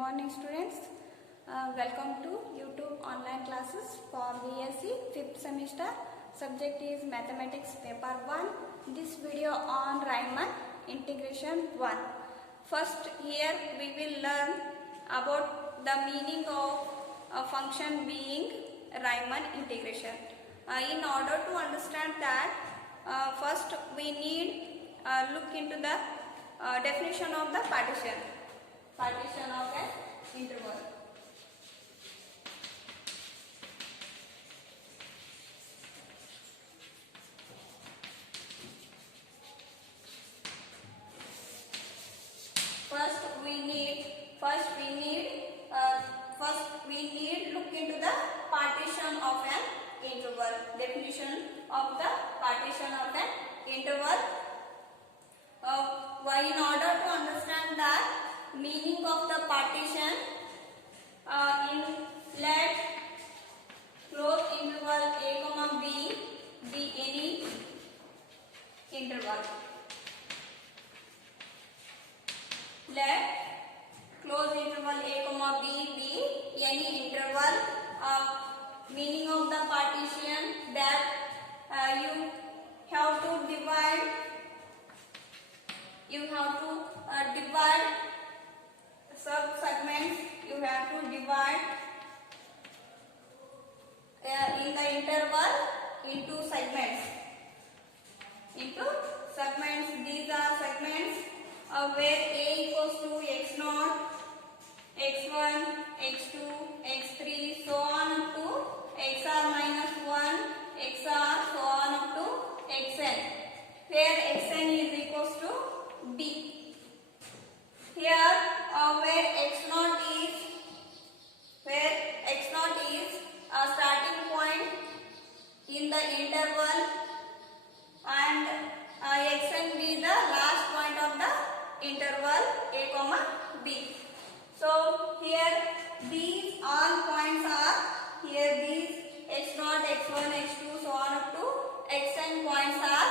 morning students. Welcome to YouTube online classes for BSc 5th semester. Subject is Mathematics paper 1. This video on Riemann integration 1. First here we will learn about the meaning of a function being Riemann integration. In order to understand that, first we need look into the definition of the partition of an interval. First we need look into the partition of an interval. Definition of the partition of an interval. In order to understand that meaning of the partition, let close interval a comma b be any interval. Let close interval a comma b be any interval. Meaning of the partition that you have to divide sub-segments. You have to divide in the interval into segments. These are segments where a equals to x0, x1, x2, x3, so on up to xr minus 1, xr, so on up to xn, where xn is equals to b. Here where x0 is a starting point in the interval and xn be the last point of the interval a comma b. So here these all points are here, these x0, x1, x2, so on up to xn points are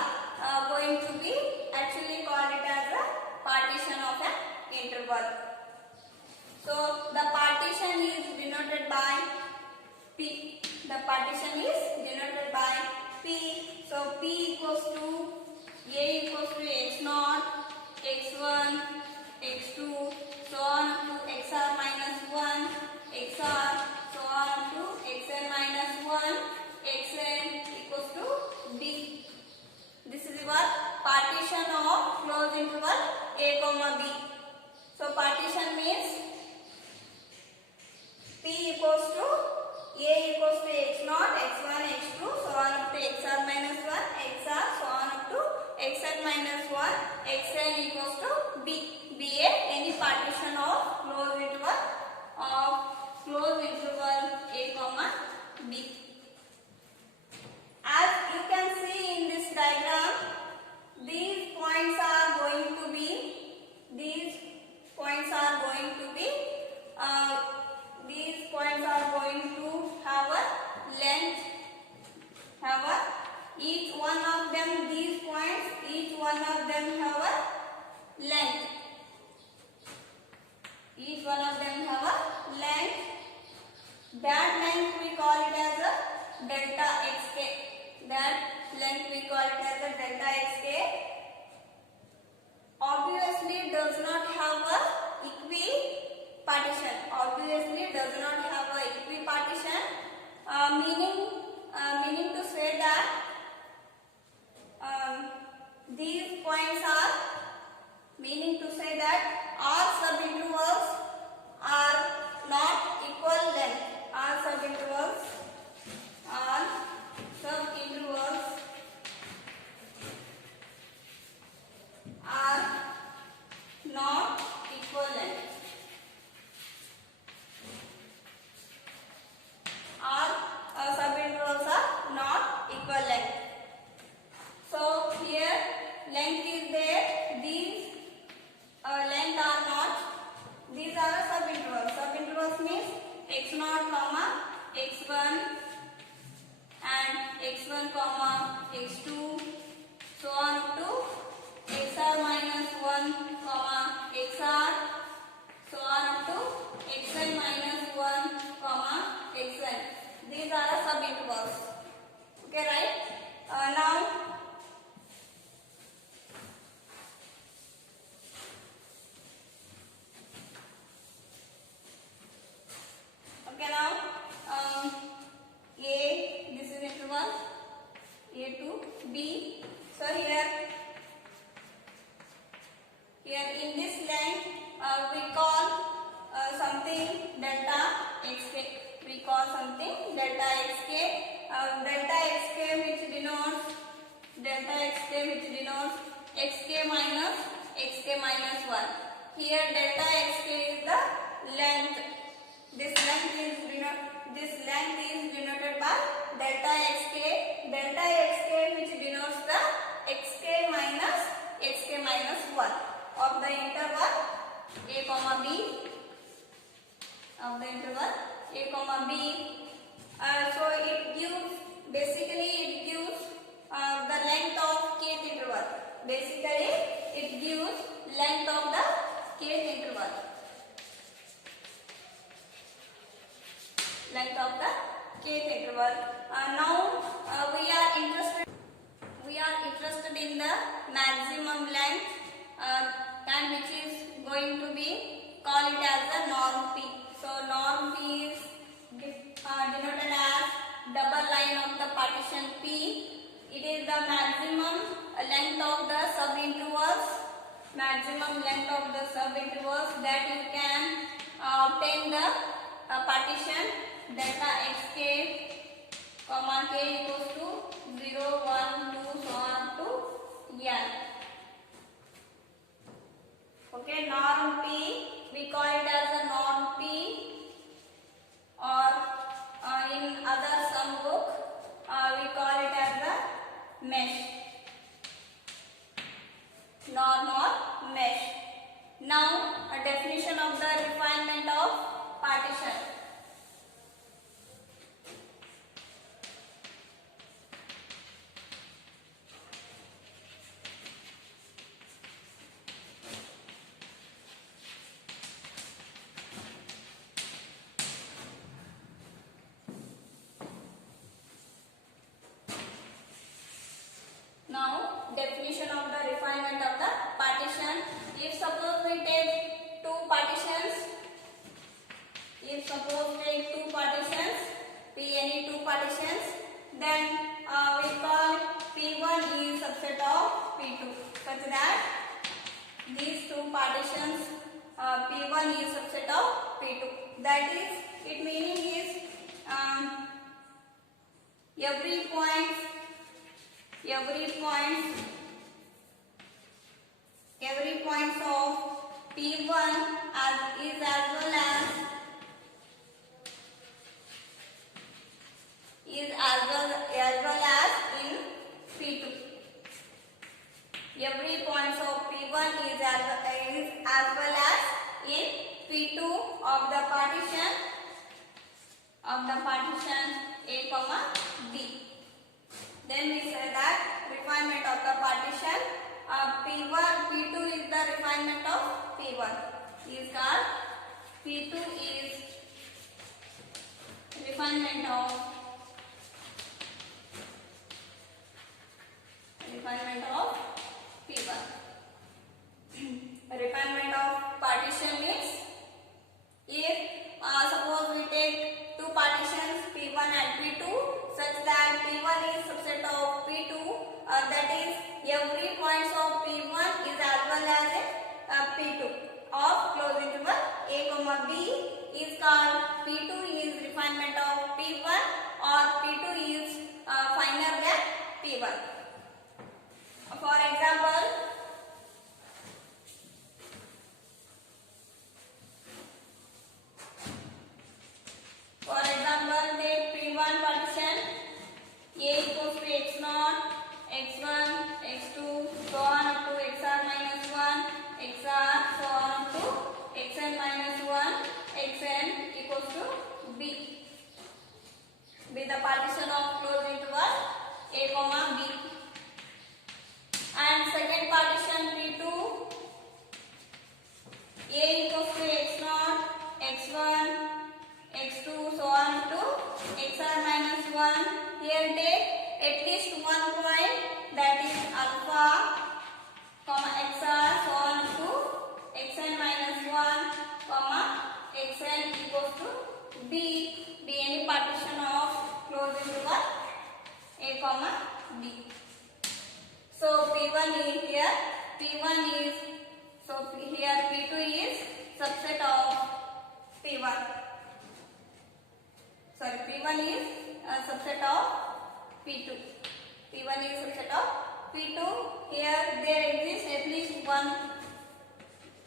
going to be actually called it as a partition of an interval. So the partition is denoted by p. The partition is denoted by p. So p equals to a equals to x0, x1, x2, so on up to xr minus 1, xr, so on up to xn minus 1, xn equals to b. This is your partition of closed interval a comma b. So partition means p equals to a equals to x0, x1, x2, so on up to xr minus 1, xr, so on up to xn minus 1, xn equals to b. Be any partition of closed interval a comma b. As you can see in this diagram, these points are going to have a length, each one of them have a length. That length we call it as a delta xk. Obviously does not have a equipartition. Meaning to say that these points are all subintervals are not equal length. All subintervals are not equal length. All subintervals are not equal length. So here length is there. These length are not. These are a subintervals. Subintervals means x0, x1 and x1, x2, so on to xr minus 1, xr, so on to these are a sub-intervals. Okay, right? Now, A, this is interval A to B. So here in this line we call something delta xk. We call something delta xk. Delta xk which denotes xk minus 1. Here delta xk is the length. This length is denoted by delta xk. Delta xk which denotes the xk minus 1 of the interval a comma b. So it gives the length of kth interval. It gives length of the kth interval. Now we are interested in the maximum length, and which is going to be called it as the norm P. So norm P is denoted as double line of the partition P. It is the maximum length of the subintervals. That you can obtain the partition delta xk comma k equals to 0, 1, 2, so on to n. Okay, norm P, we call it as a norm P, or in other some book we call it as the mesh. Norm or mesh. Now a definition of the refinement of partition. Now, definition of the refinement of the partition. If suppose we take two partitions, any two partitions, then we call P1 is subset of P2, such that these two partitions P1 is subset of P2. That is, its meaning is every point of P1 is as well as in P2. Every point of P1 is as well as in P2 of the partition A comma B. Then we say that refinement of the partition P2 is the refinement of P1 is called P2 is refinement of P1. Refinement of partition means if suppose we take two partitions P1 and P2 such that P1 is subset of P2, that is every point of P1 is as well as P2 of closed interval A comma B is called P2 is refinement of P1 or P2 is finer than P1. For example, take P1 partition A equals to x0, x1, x2, so on up to xr minus 1, xr, so on up to xn minus 1, xn equals to b. Be the partition of closed interval A comma B. And second partition here P2 is subset of P1. Sorry, P1 is a subset of P2. P1 is subset of P2. Here there exists at least one.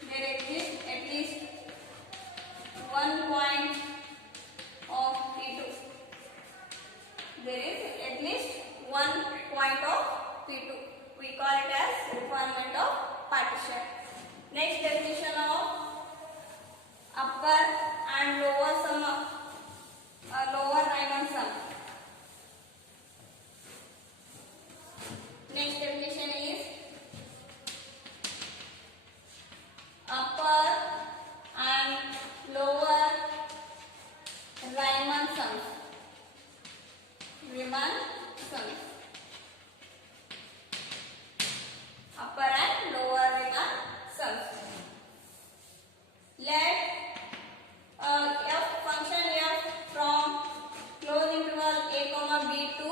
There exists at least 1 point of P2. There is at least 1 point of P2. We call it as requirement of partition. Next definition of upper and lower sum of lower Riemann sum. Next definition is upper and lower Riemann sums. Riemann sums. Upper and lower Riemann sums. Let f function f from closed interval a comma b to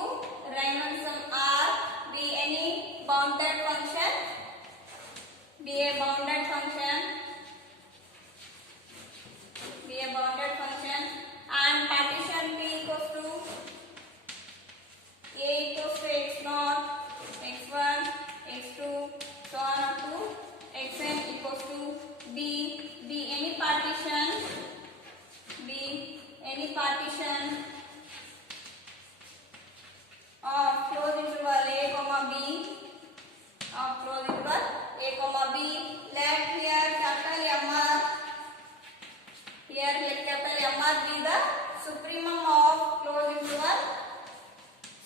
Riemann sum R be any bounded function. Be a bounded function. Be a bounded function and partition p equals to a equals to x naught, x1, x2, so on up to xn equals to b. Be any partition. Be any partition of closed interval a comma b. Of closed interval a comma b. Let here capital MR. Here let capital MR be the supremum of closed interval.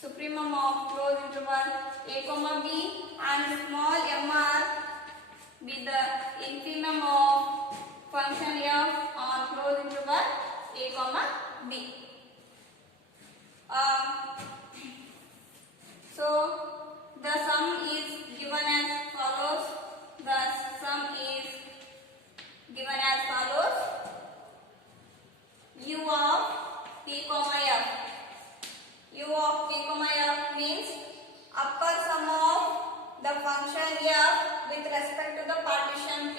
Supremum of closed interval a comma b and small mr be the infimum of function f on closed interval a comma b. So the sum is given as follows. The sum is given as follows. U of p comma f. U of p comma f means upper sum of the function f with respect to the partition p.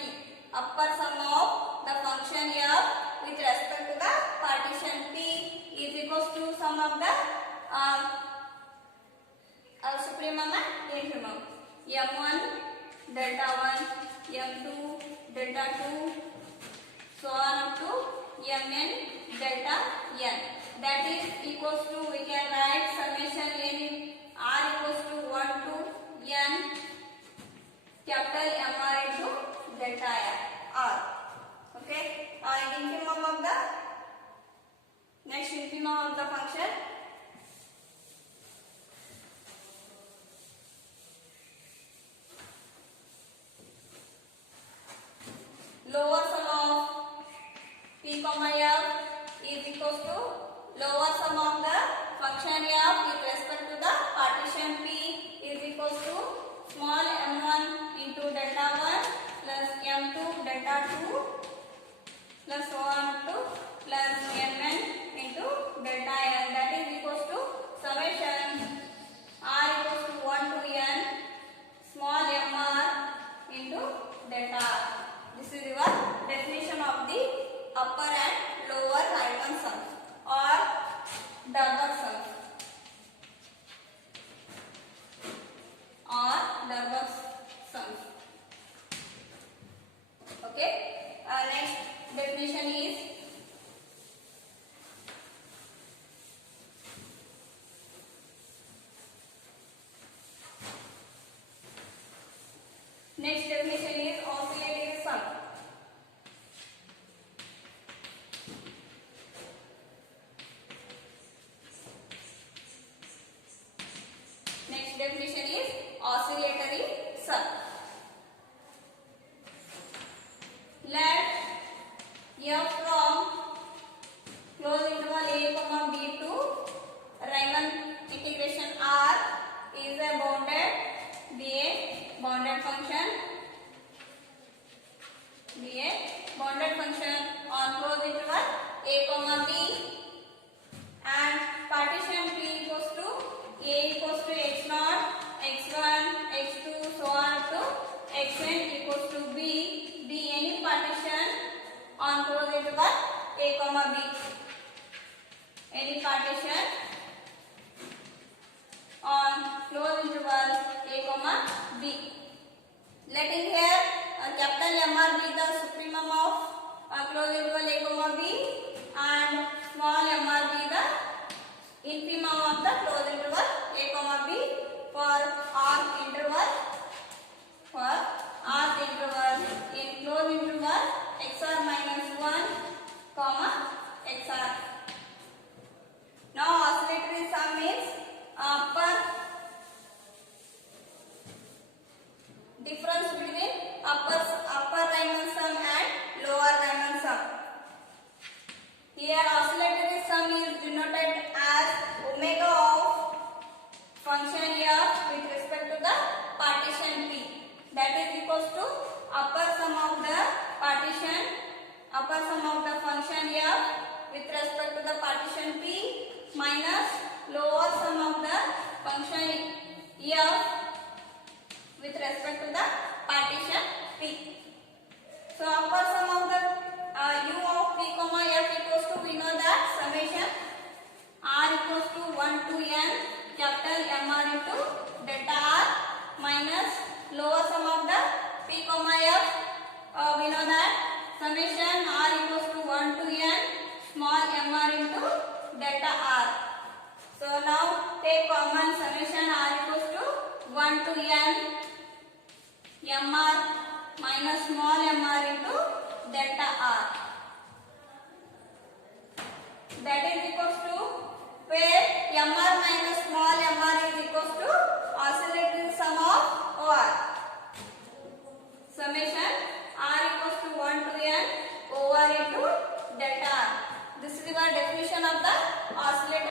Upper sum of the function f with respect to the partition p is equals to sum of the supremum and infimum. M1 delta 1, M2 delta 2, so on up to Mn delta n. That is equals to, we can write summation n r equals to 1 to n capital Mr into delta r. Okay. Infimum of the next infimum of the function. Lower sum of p comma f is equals to lower sum of the function f with respect to the partition p is equals to small m1 into delta 1 plus m2 delta 2 plus so on to plus mn into delta n. That is equals to summation r equals to 1 to n small mr into delta r. This is your definition of the upper and lower Riemann sums or Dolbeck sums or Dolbeck sums. Okay. Next definition is oscillating sum. Next definition is oscillatory sum. Let f from closed interval a comma b to Riemann integration r is a bounded function. Be a bounded function on closed interval a comma b and partition p equals to a equals to x naught, x1, x2, so on to xn equals to b. B interval a comma b. Any partition on closed interval a comma b. Letting here capital MR be the supremum of closed interval a comma b and small mr be the infimum of the closed interval a comma b for arc interval in closed interval xr minus 1 comma xr. Now oscillatory sum means difference between upper Riemann sum and lower Riemann sum. Here oscillatory sum is denoted as omega of function f with respect to the partition p, that is equals to upper sum of the function f with respect to the partition p minus lower sum of the function f with respect to the partition p. So upper sum of the u of p comma f equals to, we know that summation r equals to 1 to n capital mr into delta r minus lower sum of the p comma f, we know that summation r equals to 1 to n small mr into delta r. So now take common summation r equals to 1 to n mr minus small mr into delta r.